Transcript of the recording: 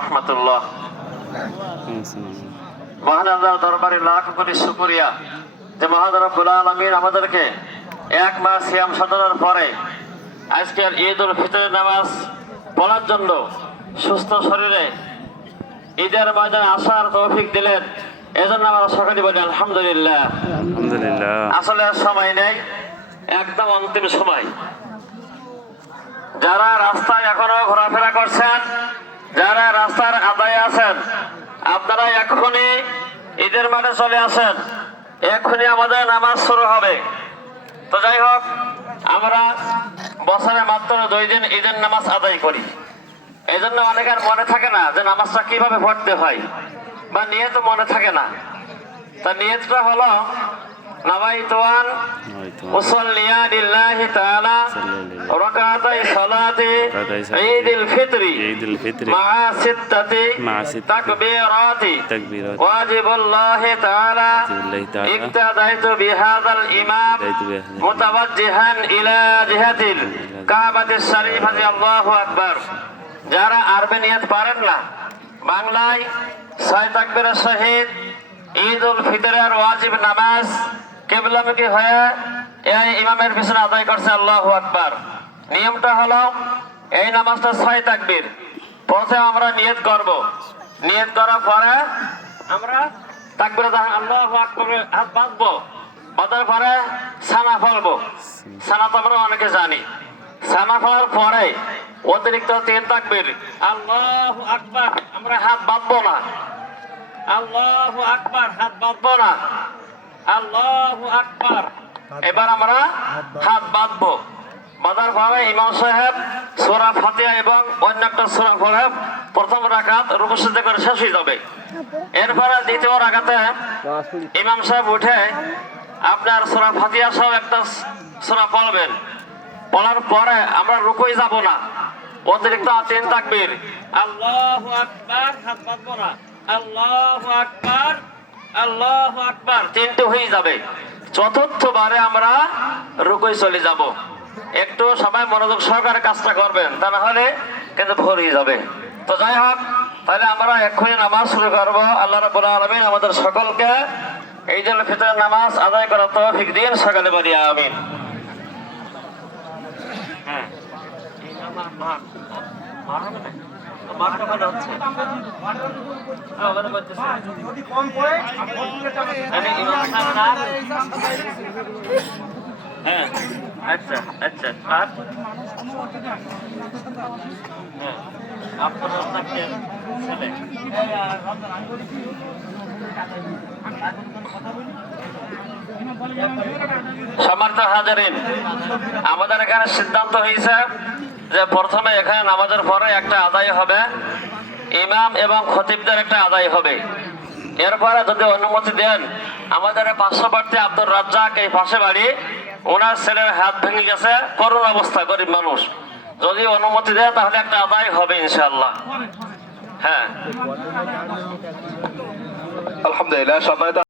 রহমতুল্লাহ। মহান আল্লাহর দরবারে লাখ কোটি শুকরিয়া। যে মহাদরবুল আলমিন আমাদেরকে এক মাস সিয়াম সাধনার পরে আজকের ঈদ উল ফিতরের নামাজ পড়ার জন্য সুস্থ শরীরে ঈদের ময়দানে আসার তৌফিক দিলেন। এজন্য আমরা সকলে বলি আলহামদুলিল্লাহ। আলহামদুলিল্লাহ। আসলে সময় নেই একদম অন্তিম সময়। যারা রাস্তায় এখনও ঘোরাফেরা করছেন যারা রাস্তার আদায় আছেন আপনারা এক্ষুনি ঈদের মাঠে চলে আসেন। এক্ষুনি আমাদের নামাজ শুরু হবে। তো যাই হোক আমরা বছরে মাত্র দুই দিন ঈদের নামাজ আদায় করি। এই জন্য অনেকের মনে থাকে না যে নামাজটা কীভাবে পড়তে হয় বা নিয়ত মনে থাকে না। তা নিয়তটা হলো নাবাইতুয়ান হয়তো উসাল্লিয়া লিল্লাহি তাআলা রাকাতাই সালাতি ঈদুল ঈদুল যারা আরবি নিয়ত পারেন না বাংলায় ছয় তাকবীরের সহিত ঈদ উল ফিতরের ওয়াজিব নামাজ কেবলামুখী হয়ে এই ইমামের পিছনে আদায় করছে আল্লাহু আকবার। নিয়মটা হলো, এই নামাজটা ছয় তাকবীর। প্রথমে আমরা নিয়ত করব। নিয়ত করার পরে আমরা তাকবীরে আল্লাহু আকবার হাত বাঁধবো। বাঁধার পরে সানা ফলবো। সানা তো আমরা অনেকে জানি। সানা ফলার পরে অতিরিক্ত তিন তাকবীর। আল্লাহু আকবার, আমরা হাত বাঁধবো না। আল্লাহু আকবার, হাত বাঁধবো না। আল্লাহু আকবার। এবার আমরা হাত বাঁধবো। বাঁধার পরে ইমাম সাহেব সোরা ফাতিহা এবং অন্য একটা সোরা পড়ে প্রথম রাকাত রূপসিদ্ধ করে শেষ হয়ে যাবে। এরপরে দ্বিতীয় রাকাতে ইমাম সাহেব উঠে আপনার সোরা ফাতিহা সহ একটা সোরা পড়বেন। পড়ার পরে আমরা রুকুই যাব না। অতিরিক্ত তিন তাকবীর। আল্লাহু আকবার হাত বাঁধবো না আল্লাহু আকবার আল্লাহু আকবার। তিনটে হয়ে যাবে। চতুর্থবারে আমরা রুকুই চলে যাব। একটু সবাই মনোযোগ সহকারে কাজটা করবেন, তা না হলে কিন্তু ভুল হয়ে যাবে। তো যাই হোক, তাহলে আমরা এক্ষুনি নামাজ শুরু করব। আল্লাহ রাব্বুল আলামিন আমাদের সকলকে এই জন্য ফিতরের নামাজ আদায় করার তৌফিক দিন। সকালে বলি আমিন। হ্যাঁ। আচ্ছা আচ্ছা। আর? আপনার ছেলে সম্মানিত হাজারিন, আমাদের এখানে সিদ্ধান্ত হয়েছে যে প্রথমে এখানে নামাজের পরে একটা আদায় হবে, ইমাম এবং খতিবদের একটা আদায় হবে। এরপরে যদি অনুমতি দেন, আমাদের পার্শ্ববর্তী আব্দুর রাজ্জাক এই পাশে বাড়ি, ওনার ছেলের হাত ভেঙে গেছে, করুণ অবস্থা, গরিব মানুষ। যদি অনুমতি দেয়, তাহলে একটা আদায় হবে ইনশাল্লাহ হ্যাঁ। আলহামদুলিল্লাহ